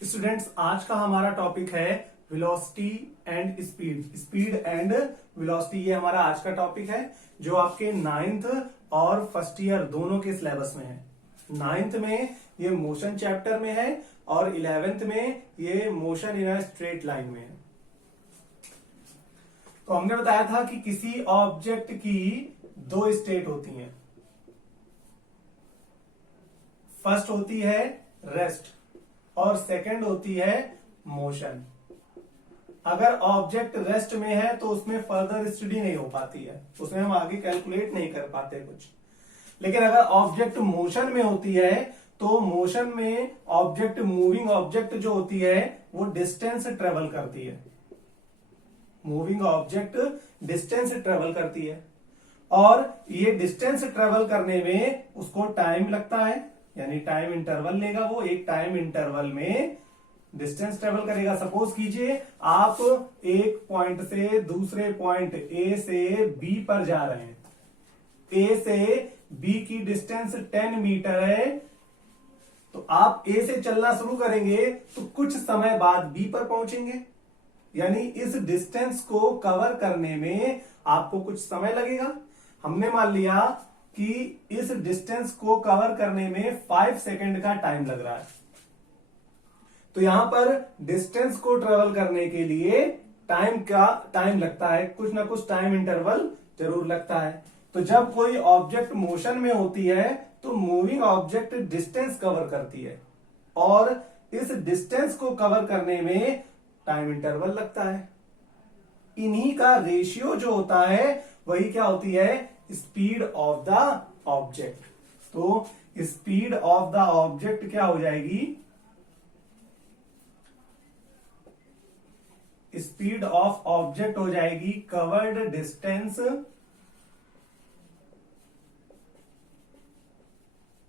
Students, आज का हमारा टॉपिक है velocity and speed. Speed and velocity, ये हमारा आज का टॉपिक है जो आपके 9th और फर्स्ट ईयर दोनों के सिलेबस में है। 9th में ये मोशन चैप्टर में है और 11th में ये motion in a straight line में है। तो हमने बताया था कि किसी ऑब्जेक्ट की दो स्टेट होती हैं। फर्स्ट होती है रेस्ट और सेकंड होती है मोशन। अगर ऑब्जेक्ट रेस्ट में है तो उसमें फर्दर स्टडी नहीं हो पाती है, उसमें हम आगे कैलकुलेट नहीं कर पाते कुछ। लेकिन अगर ऑब्जेक्ट मोशन में होती है तो मोशन में ऑब्जेक्ट, मूविंग ऑब्जेक्ट जो होती है वो डिस्टेंस ट्रेवल करती है। मूविंग ऑब्जेक्ट डिस्टेंस ट्रेवल करती है और ये डिस्टेंस ट्रेवल करने में उसको टाइम लगता है, यानी टाइम इंटरवल लेगा। वो एक टाइम इंटरवल में डिस्टेंस ट्रेवल करेगा। सपोज कीजिए आप एक पॉइंट से दूसरे पॉइंट ए से बी पर जा रहे हैं। ए से बी की डिस्टेंस 10 मीटर है, तो आप ए से चलना शुरू करेंगे तो कुछ समय बाद बी पर पहुंचेंगे, यानी इस डिस्टेंस को कवर करने में आपको कुछ समय लगेगा। हमने मान लिया कि इस डिस्टेंस को कवर करने में 5 सेकंड का टाइम लग रहा है, तो यहां पर डिस्टेंस को ट्रेवल करने के लिए टाइम लगता है, कुछ ना कुछ टाइम इंटरवल जरूर लगता है। तो जब कोई ऑब्जेक्ट मोशन में होती है तो मूविंग ऑब्जेक्ट डिस्टेंस कवर करती है और इस डिस्टेंस को कवर करने में टाइम इंटरवल लगता है। इन्हीं का रेशियो जो होता है वही क्या होती है, स्पीड ऑफ द ऑब्जेक्ट। तो स्पीड ऑफ द ऑब्जेक्ट क्या हो जाएगी, स्पीड ऑफ ऑब्जेक्ट हो जाएगी covered distance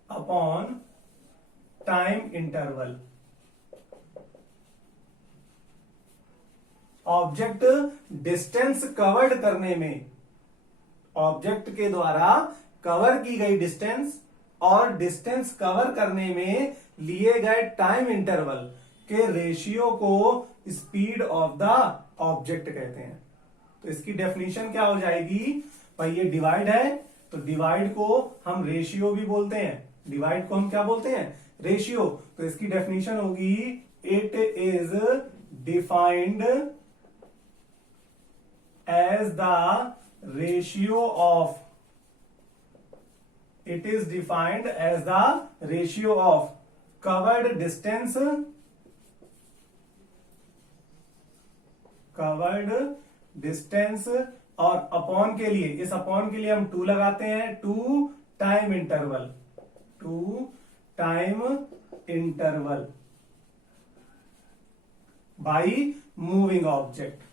upon time interval. Object distance covered करने में, ऑब्जेक्ट के द्वारा कवर की गई डिस्टेंस और डिस्टेंस कवर करने में लिए गए टाइम इंटरवल के रेशियो को स्पीड ऑफ द ऑब्जेक्ट कहते हैं। तो इसकी डेफिनेशन क्या हो जाएगी भाई, ये डिवाइड है तो डिवाइड को हम रेशियो भी बोलते हैं। डिवाइड को हम क्या बोलते हैं, रेशियो। तो इसकी डेफिनेशन होगी, it is defined as the ratio of, it is defined as the ratio of covered distance और अपॉन के लिए, इस अपॉन के लिए हम 2 लगाते हैं, two time interval by moving object.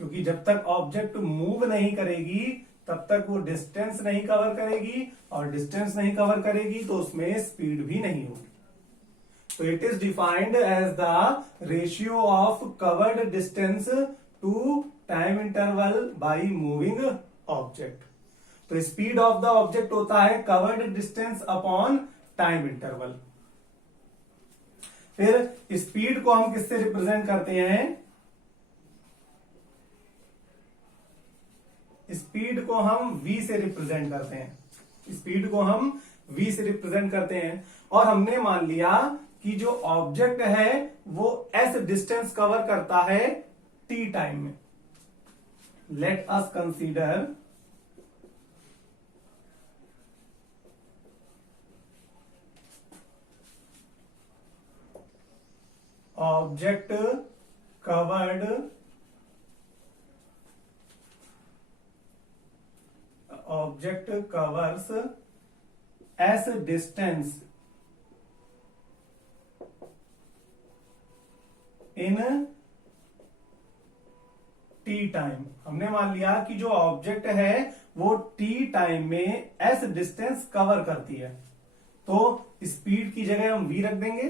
क्योंकि जब तक ऑब्जेक्ट मूव नहीं करेगी तब तक वो डिस्टेंस नहीं कवर करेगी और डिस्टेंस नहीं कवर करेगी तो उसमें स्पीड भी नहीं होगी। तो it is defined as the ratio of covered distance to time interval by moving object. तो स्पीड ऑफ द ऑब्जेक्ट होता है covered distance upon time interval. फिर स्पीड को हम किससे रिप्रेजेंट करते हैं, स्पीड को हम v से रिप्रेजेंट करते हैं। स्पीड को हम v से रिप्रेजेंट करते हैं और हमने मान लिया कि जो ऑब्जेक्ट है वो s डिस्टेंस कवर करता है t टाइम में। Let us consider object covers s distance in t time. हमने मान लिया कि जो ऑब्जेक्ट है वो t टाइम में s डिस्टेंस कवर करती है, तो स्पीड की जगह हम v रख देंगे,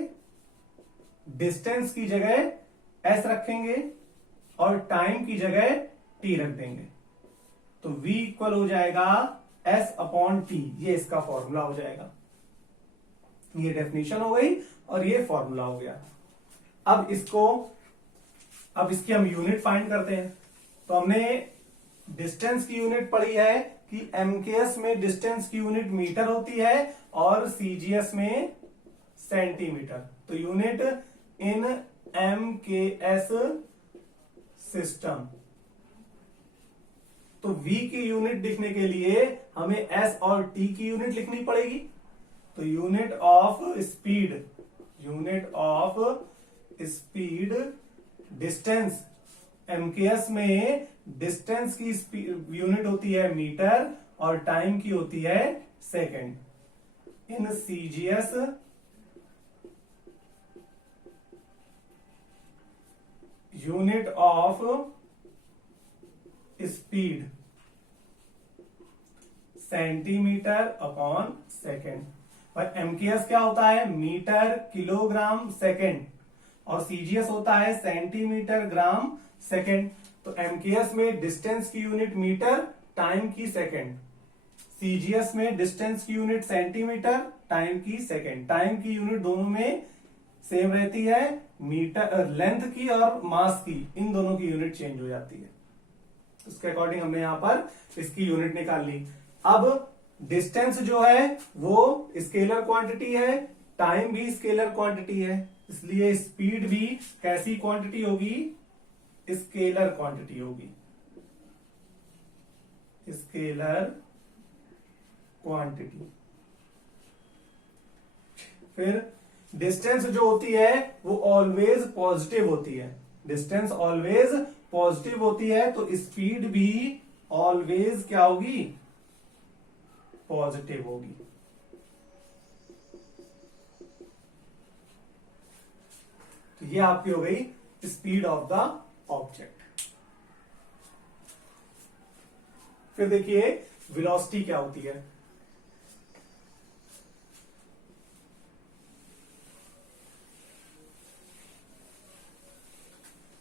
डिस्टेंस की जगह s रखेंगे और टाइम की जगह t रख देंगे। तो v इक्वल हो जाएगा s अपॉन टी, ये इसका फॉर्मूला हो जाएगा। ये डेफिनेशन हो गई और ये फॉर्मूला हो गया। अब इसकी हम यूनिट फाइंड करते हैं। तो हमने डिस्टेंस की यूनिट पढ़ी है कि एमकेएस में डिस्टेंस की यूनिट मीटर होती है और सीजीएस में सेंटीमीटर। तो यूनिट इन एमकेएस सिस्टम। तो v की यूनिट लिखने के लिए हमें s और t की यूनिट लिखनी पड़ेगी। तो unit of speed distance, MKS में डिस्टेंस की यूनिट होती है मीटर और टाइम की होती है second. In CGS unit of speed centimetre upon second. और एमकेएस क्या होता है? मीटर किलोग्राम सेकेंड, और सीजीएस होता है सेंटीमीटर ग्राम सेकेंड। तो एमकेएस में डिस्टेंस की यूनिट मीटर, टाइम की सेकेंड। सीजीएस में डिस्टेंस की यूनिट सेंटीमीटर, टाइम की सेकेंड। टाइम की यूनिट दोनों में सेम रहती है, मीटर लेंथ की और मास की, इन दोनों की यूनिट चेंज हो जाती है। उसके अकॉर्डिंग हमने यहां पर इसकी यूनिट निकाल ली। अब डिस्टेंस जो है वो स्केलर क्वांटिटी है, टाइम भी स्केलर क्वांटिटी है, इसलिए स्पीड भी कैसी क्वांटिटी होगी? स्केलर क्वांटिटी होगी। Scalar quantity. फिर डिस्टेंस जो होती है वो ऑलवेज पॉजिटिव होती है। डिस्टेंस ऑलवेज पॉजिटिव होती है, तो स्पीड भी ऑलवेज क्या होगी? पॉजिटिव होगी। तो ये आपकी हो गई स्पीड ऑफ द ऑब्जेक्ट। फिर देखिए वेलोसिटी क्या होती है।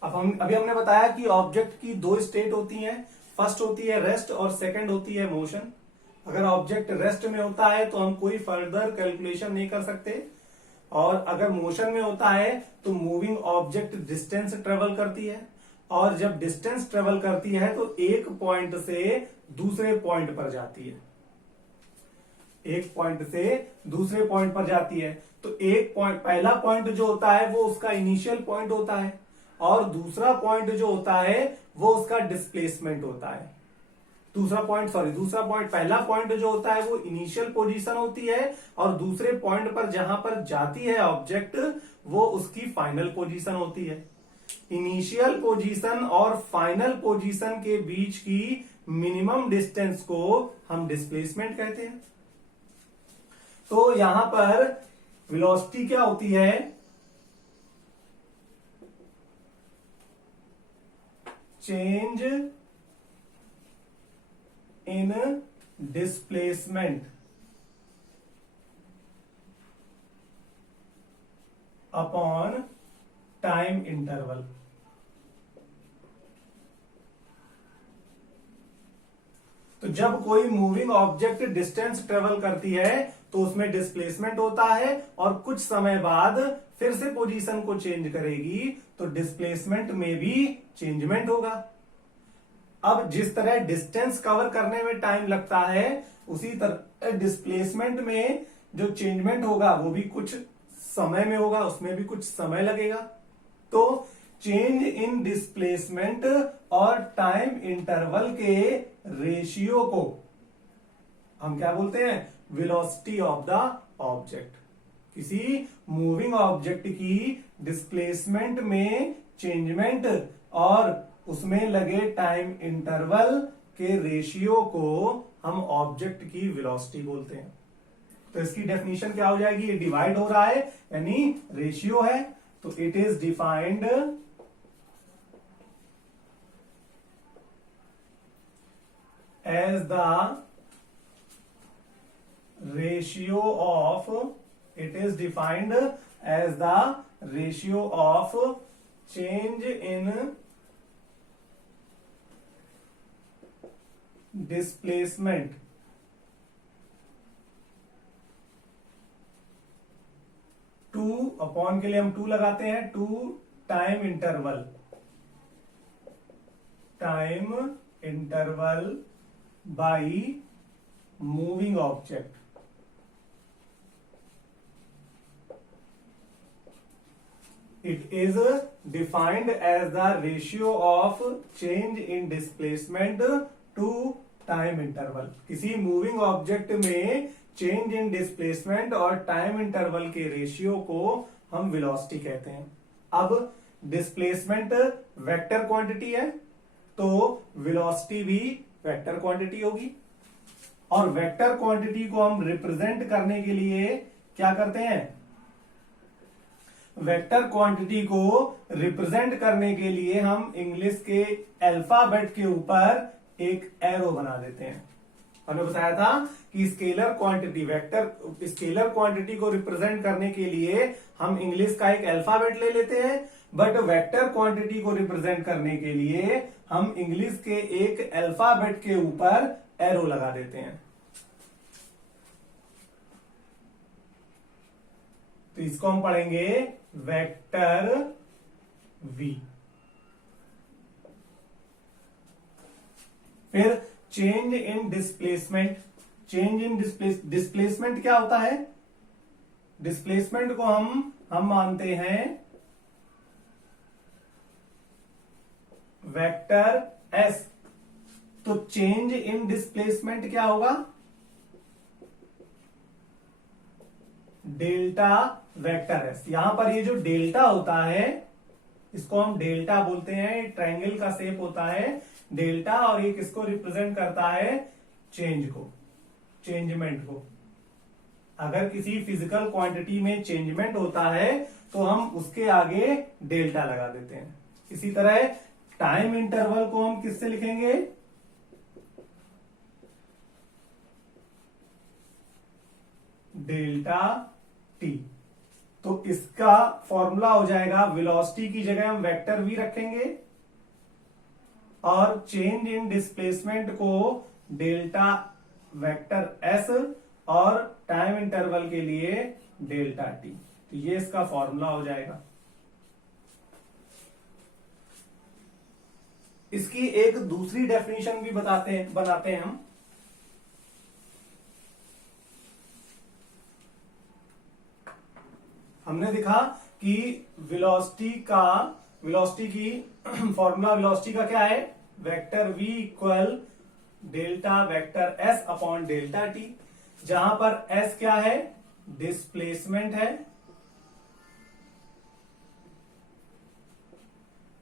अभी हमने बताया कि ऑब्जेक्ट की दो स्टेट होती हैं। फर्स्ट होती है रेस्ट और सेकंड होती है मोशन। अगर ऑब्जेक्ट रेस्ट में होता है तो हम कोई फर्दर कैलकुलेशन नहीं कर सकते, और अगर मोशन में होता है तो मूविंग ऑब्जेक्ट डिस्टेंस ट्रेवल करती है, और जब डिस्टेंस ट्रेवल करती है तो एक पॉइंट से दूसरे पॉइंट पर जाती है। एक पॉइंट से दूसरे पॉइंट पर जाती है। तो एक पॉइंट, पहला पॉइंट जो होता है वो उसका इनिशियल पॉइंट होता है, और दूसरा पॉइंट जो होता है वो उसका डिस्प्लेसमेंट होता है। दूसरा पॉइंट, पहला पॉइंट जो होता है वो इनिशियल पोजीशन होती है, और दूसरे पॉइंट पर जहां पर जाती है ऑब्जेक्ट वो उसकी फाइनल पोजीशन होती है। इनिशियल पोजीशन और फाइनल पोजीशन के बीच की मिनिमम डिस्टेंस को हम डिस्प्लेसमेंट कहते हैं। तो यहां पर वेलोसिटी क्या होती है? Change in displacement upon time interval. तो जब कोई मूविंग ऑब्जेक्ट डिस्टेंस ट्रेवल करती है तो उसमें डिस्प्लेसमेंट होता है, और कुछ समय बाद फिर से पोजीशन को चेंज करेगी तो डिस्प्लेसमेंट में भी चेंजमेंट होगा। अब जिस तरह डिस्टेंस कवर करने में टाइम लगता है, उसी तरह डिस्प्लेसमेंट में जो चेंजमेंट होगा वो भी कुछ समय में होगा, उसमें भी कुछ समय लगेगा। तो चेंज इन डिस्प्लेसमेंट और टाइम इंटरवल के रेशियो को हम क्या बोलते हैं? Velocity of the object. किसी मूविंग ऑब्जेक्ट की डिस्प्लेसमेंट में चेंजमेंट और उसमें लगे टाइम इंटरवल के रेशियो को हम ऑब्जेक्ट की वेलोसिटी बोलते हैं। तो इसकी डेफिनेशन क्या हो जाएगी? ये डिवाइड हो रहा है यानी रेशियो है, तो it is defined as the ratio of, it is defined as the ratio of change in displacement to, upon के लिए हम 2 लगाते हैं, 2 time interval by moving object. It is defined as the ratio of change in displacement to time interval। किसी moving object में change in displacement और time interval के ratio को हम वेलोसिटी कहते हैं। अब डिस्प्लेसमेंट वेक्टर क्वांटिटी है तो वेलोसिटी भी वेक्टर क्वांटिटी होगी, और वेक्टर क्वांटिटी को हम रिप्रेजेंट करने के लिए क्या करते हैं, वेक्टर क्वांटिटी को रिप्रेजेंट करने के लिए हम इंग्लिश के अल्फाबेट के ऊपर एक एरो बना देते हैं। हमने बताया था कि स्केलर क्वांटिटी को रिप्रेजेंट करने के लिए हम इंग्लिश का एक अल्फाबेट ले लेते हैं, बट वेक्टर क्वांटिटी को रिप्रेजेंट करने के लिए हम इंग्लिश के एक अल्फाबेट के ऊपर एरो लगा देते हैं। तो इसको हम पढ़ेंगे वेक्टर v। फिर चेंज इन डिस्प्लेसमेंट। डिस्प्लेसमेंट क्या होता है, डिस्प्लेसमेंट को हम मानते हैं वेक्टर s। तो चेंज इन डिस्प्लेसमेंट क्या होगा, डेल्टा वेक्टर एस। यहां पर ये जो डेल्टा होता है इसको हम डेल्टा बोलते हैं, ट्रायंगल का शेप होता है डेल्टा, और एक इसको रिप्रेजेंट करता है चेंजमेंट को। अगर किसी फिजिकल क्वांटिटी में चेंजमेंट होता है तो हम उसके आगे डेल्टा लगा देते हैं। इसी तरह टाइम इंटरवल को हम किससे लिखेंगे, डेल्टा टी। तो इसका फॉर्मूला हो जाएगा, वेलोसिटी की जगह हम वेक्टर वी रखेंगे और चेंज इन डिस्प्लेसमेंट को डेल्टा वेक्टर एस और टाइम इंटरवल के लिए डेल्टा टी। तो ये इसका फॉर्मूला हो जाएगा। इसकी एक दूसरी डेफिनेशन भी बनाते हैं हम। हमने देखा कि वेलोसिटी की फॉर्मूला वेलोसिटी का क्या है, vector v equal delta vector s upon delta T, जहां पर s क्या है, डिस्प्लेसमेंट है,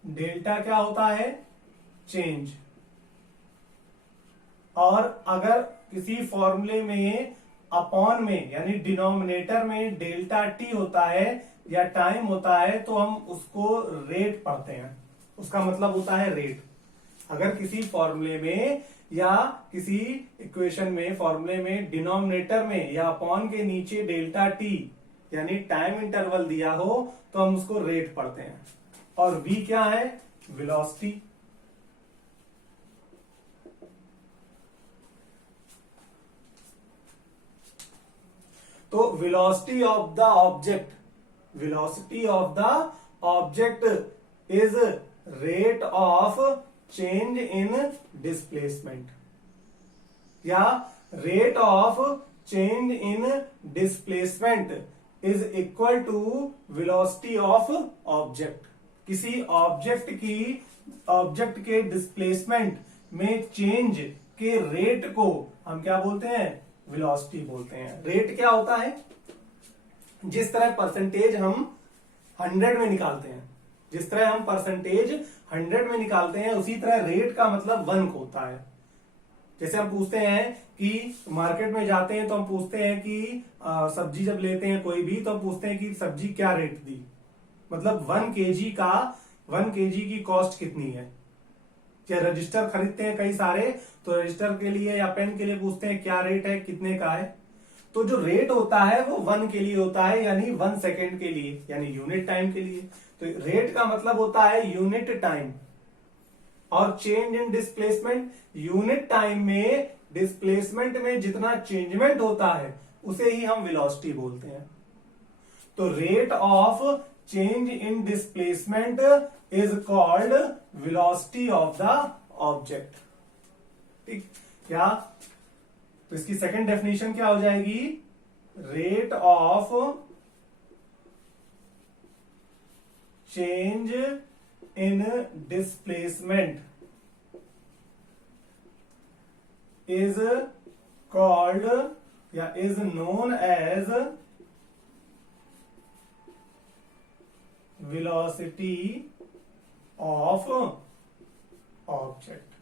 डेल्टा क्या होता है, चेंज। और अगर किसी फॉर्मूले में अपॉन में यानी डिनोमिनेटर में डेल्टा टी होता है या टाइम होता है तो हम उसको रेट पढ़ते हैं, उसका मतलब होता है रेट। अगर किसी फॉर्मूले में या किसी इक्वेशन में फॉर्मूले में डिनोमिनेटर में या अपॉन के नीचे डेल्टा टी यानी टाइम इंटरवल दिया हो तो हम उसको रेट पढ़ते हैं। और v क्या है, वेलोसिटी। तो velocity of the object is rate of change in displacement, या rate of change in displacement is equal to velocity of object. किसी ऑब्जेक्ट के डिस्प्लेसमेंट में चेंज के रेट को हम क्या बोलते हैं, वेलोसिटी बोलते हैं। रेट क्या होता है, जिस तरह परसेंटेज हम 100 में निकालते हैं, उसी तरह रेट का मतलब 1 होता है। जैसे हम पूछते हैं कि मार्केट में जाते हैं तो हम पूछते हैं कि सब्जी जब लेते हैं कोई भी तो हम पूछते हैं कि सब्जी क्या रेट दी, मतलब 1 केजी की कॉस्ट कितनी है। या रजिस्टर खरीदते हैं कई सारे तो रजिस्टर के लिए या पेन के लिए पूछते हैं क्या रेट है, कितने का है। तो जो रेट होता है वो 1 के लिए होता है, यानी 1 सेकेंड के लिए, यानी यूनिट टाइम के लिए। तो रेट का मतलब होता है यूनिट टाइम। और change in displacement, unit time में डिस्प्लेसमेंट में जितना चेंजमेंट होता है उसे ही हम वेलोसिटी बोलते हैं। तो rate of change in displacement is called velocity of the object. ठीक, क्या? तो इसकी सेकंड डेफिनेशन क्या हो जाएगी? Rate of change in displacement is called या is known as velocity of object.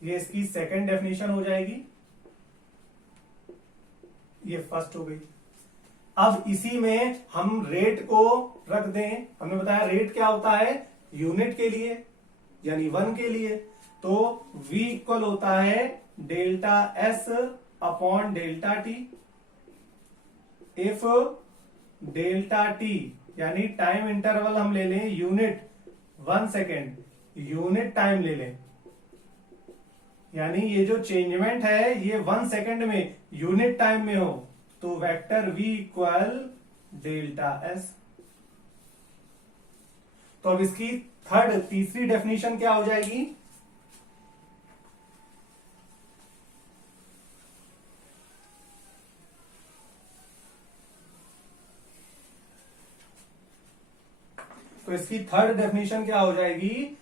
ये इसकी सेकंड डेफिनेशन हो जाएगी, ये फर्स्ट हो गई। अब इसी में हम रेट को रख दें। हमने बताया रेट क्या होता है यूनिट के लिए, यानी 1 के लिए, तो v इक्वल होता है delta s upon delta T. If delta T यानी टाइम इंटरवल हम ले लें यूनिट 1 सेकेंड, यूनिट टाइम ले लें, यानी ये जो चेंजमेंट है ये 1 सेकेंड में यूनिट टाइम में हो, तो vector v equal delta s। तो अब इसकी तीसरी डेफिनेशन क्या हो जाएगी? तो इसकी थर्ड डेफिनेशन क्या हो जाएगी?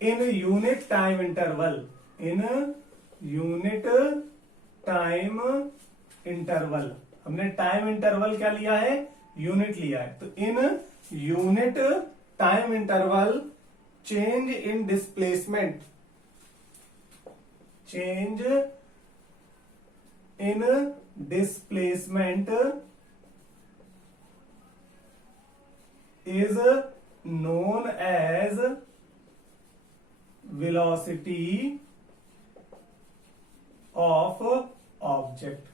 इन यूनिट टाइम इंटरवल, इन यूनिट टाइम इंटरवल, हमने टाइम इंटरवल क्या लिया है? यूनिट लिया है। तो in unit time interval change in displacement, change in displacement is known as velocity of object।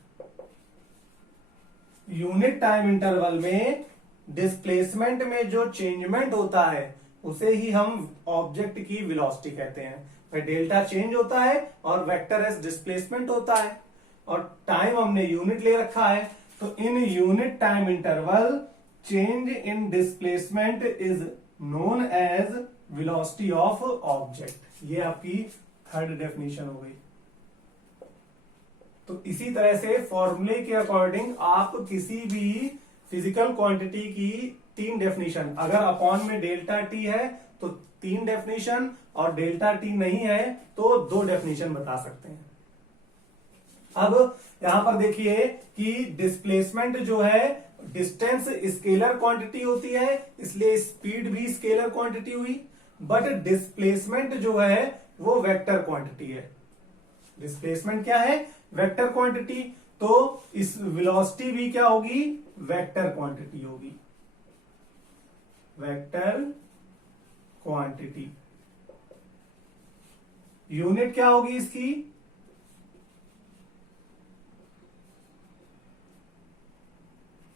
Unit time interval में डिस्प्लेसमेंट में जो चेंजमेंट होता है उसे ही हम ऑब्जेक्ट की वेलोसिटी कहते हैं। डेल्टा चेंज होता है और वेक्टर एस डिस्प्लेसमेंट होता है, और टाइम हमने यूनिट ले रखा है। तो in unit time interval change in displacement is known as velocity of object. ये आपकी थर्ड डेफिनेशन हो गई। तो इसी तरह से फॉर्मूले के अकॉर्डिंग आप किसी भी फिजिकल क्वांटिटी की 3 डेफिनेशन, अगर अपॉन में डेल्टा टी है तो 3 डेफिनेशन, और डेल्टा टी नहीं है तो 2 डेफिनेशन बता सकते हैं। अब यहां पर देखिए कि डिस्प्लेसमेंट जो है डिस्टेंस स्केलर क्वांटिटी होती है, इसलिए स्पीड भी स्केलर क्वांटिटी हुई, बट डिस्प्लेसमेंट जो है वो वेक्टर क्वांटिटी है। डिस्प्लेसमेंट क्या है? Vector quantity. तो इस वेलोसिटी भी क्या होगी? वेक्टर क्वांटिटी होगी, वेक्टर क्वांटिटी। यूनिट क्या होगी इसकी?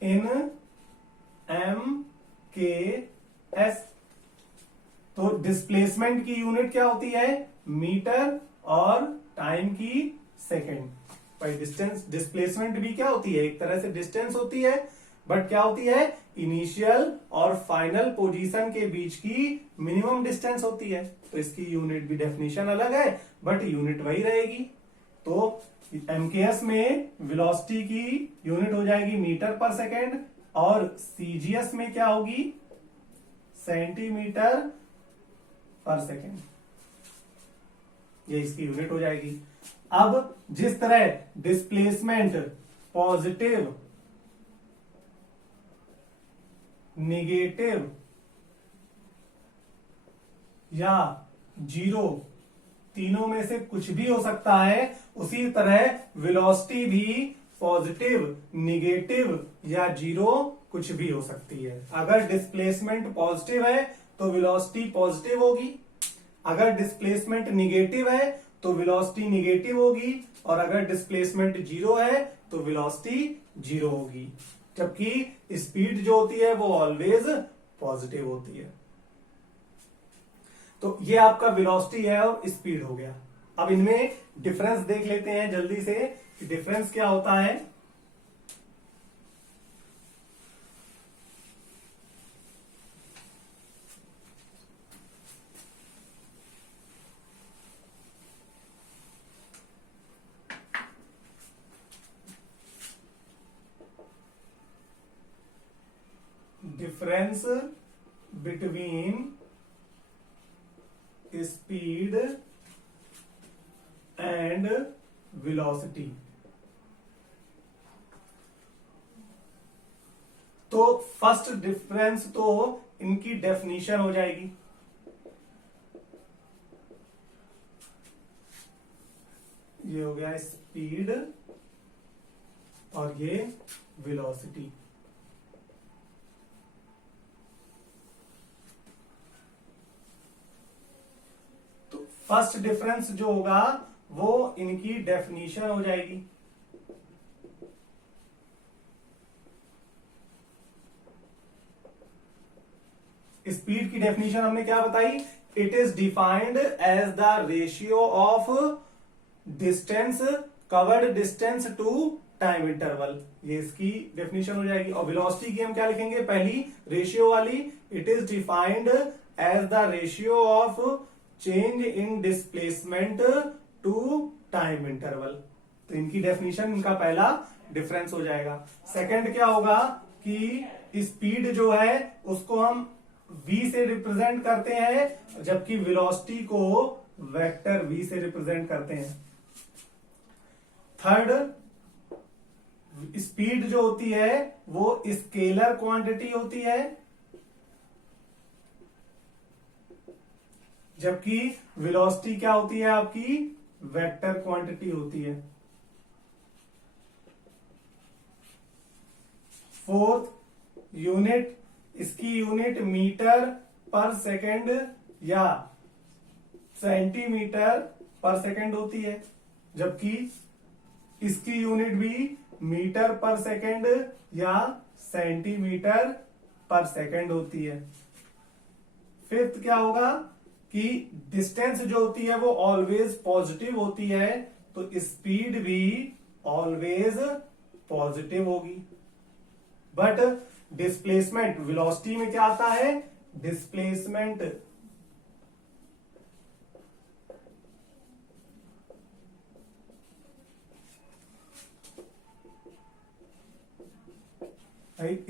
इन एम के एस। तो डिस्प्लेसमेंट की यूनिट क्या होती है? मीटर, और टाइम की सेकेंड। भाई डिस्टेंस, डिस्प्लेसमेंट भी क्या होती है? एक तरह से डिस्टेंस होती है, बट क्या होती है? इनिशियल और फाइनल पोजीशन के बीच की मिनिमम डिस्टेंस होती है। तो इसकी यूनिट भी डेफिनेशन अलग है, बट यूनिट वही रहेगी। तो एमकेएस में वेलोसिटी की यूनिट हो जाएगी मीटर पर सेकेंड, और सीजीएस में क्या होगी? सेंटीमीटर पर सेकेंड। ये इसकी यूनिट हो जाएगी। अब जिस तरह डिस्प्लेसमेंट पॉजिटिव, निगेटिव या जीरो, तीनों में से कुछ भी हो सकता है, उसी तरह वेलोसिटी भी पॉजिटिव, निगेटिव या जीरो कुछ भी हो सकती है। अगर डिस्प्लेसमेंट पॉजिटिव है तो वेलोसिटी पॉजिटिव होगी, अगर डिस्प्लेसमेंट निगेटिव है तो वेलोसिटी निगेटिव होगी, और अगर डिस्प्लेसमेंट जीरो है तो वेलोसिटी जीरो होगी। जबकि स्पीड जो होती है वो ऑलवेज पॉजिटिव होती है। तो ये आपका वेलोसिटी है और स्पीड हो गया। अब इनमें डिफरेंस देख लेते हैं जल्दी से कि डिफरेंस क्या होता है। Difference between speed and velocity. तो फर्स्ट डिफरेंस तो इनकी डेफिनेशन हो जाएगी। ये हो गया स्पीड और ये वेलोसिटी। तो फर्स्ट डिफरेंस जो होगा वो इनकी डेफिनेशन हो जाएगी। स्पीड की डेफिनेशन हमने क्या बताई? It is defined as the ratio of distance, covered distance to time interval. ये इसकी डेफिनेशन हो जाएगी। और वेलोसिटी की हम क्या लिखेंगे? पहली रेशियो वाली, it is defined as the ratio of change in displacement to time interval. तो इनकी डेफिनेशन, इनका पहला डिफरेंस हो जाएगा। सेकंड क्या होगा कि स्पीड जो है उसको हम v से रिप्रेजेंट करते हैं, जबकि वेलोसिटी को वेक्टर v से रिप्रेजेंट करते हैं। थर्ड, स्पीड जो होती है वो स्केलर क्वांटिटी होती है, जबकि वेलोसिटी क्या होती है आपकी? वेक्टर क्वांटिटी होती है। फोर्थ, यूनिट, इसकी यूनिट मीटर पर सेकंड या सेंटीमीटर पर सेकंड होती है, जबकि इसकी यूनिट भी मीटर पर सेकंड या सेंटीमीटर पर सेकंड होती है। फिफ्थ क्या होगा कि डिस्टेंस जो होती है वो ऑलवेज पॉजिटिव होती है, तो स्पीड भी ऑलवेज पॉजिटिव होगी। बट डिस्प्लेसमेंट, वेलोसिटी में क्या आता है? डिस्प्लेसमेंट।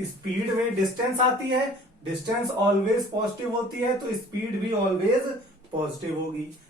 स्पीड में डिस्टेंस आती है, डिस्टेंस ऑलवेज पॉजिटिव होती है, तो स्पीड भी ऑलवेज पॉजिटिव होगी।